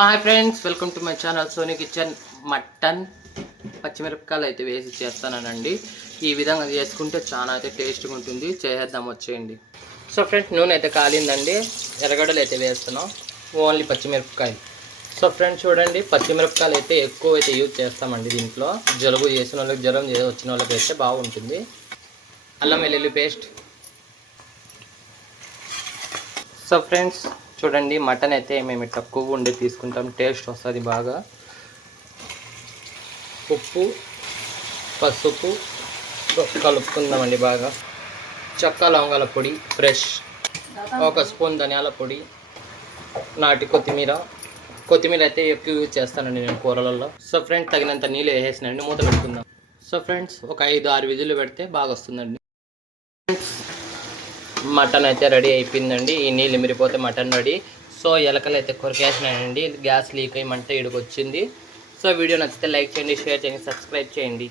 Hi friends, welcome to my channel Soni kitchen. Mutton పచ్చిమిరపకాయలు అయితే వేసి చేస్తానండి. ఈ విధంగా చేసుకుంటే చాలా అయితే టేస్ట్గా ఉంటుంది. చేద్దాం వచ్చేయండి. సో ఫ్రెండ్స్, నూనె అయితే కాలిందండి. ఎర్రగడ్డలు అయితే వేస్తున్నాం, ఓన్లీ పచ్చిమిరపకాయలు. సో ఫ్రెండ్స్ చూడండి, పచ్చిమిరపకాయలు అయితే ఎక్కువ అయితే యూజ్ చేస్తామండి దీంట్లో. జలుబు చేసిన వాళ్ళకి, జ్వరం వచ్చిన వాళ్ళకి అయితే బాగుంటుంది. అల్లం వెల్లుల్లి పేస్ట్. సో ఫ్రెండ్స్ చూడండి, మటన్ అయితే మేము తక్కువ ఉండి తీసుకుంటాం, టేస్ట్ వస్తుంది బాగా. ఉప్పు, పసుపు కలుపుకుందామండి బాగా. చెక్క లవంగాల పొడి ఫ్రెష్, 1 స్పూన్ ధనియాల పొడి, నాటి కొత్తిమీర అయితే ఎక్కువ యూజ్ చేస్తానండి నేను కూరలలో. సో ఫ్రెండ్స్ తగినంత నీళ్ళు వేసేసినండి, మూత పెట్టుకుందాం. సో ఫ్రెండ్స్ ఒక 5-6 విజిల్లు పెడితే బాగా వస్తుందండి. మటన్ అయితే రెడీ అయిపోయిందండి. ఈ నీళ్ళు మిరిపోతే మటన్ రెడీ. సో ఎలకలు అయితే కొరికేసినాయండి, గ్యాస్ లీక్ అయ్యి మంట ఇడికొచ్చింది. సో వీడియో నచ్చితే లైక్ చేయండి, షేర్ చేయండి, సబ్స్క్రైబ్ చేయండి.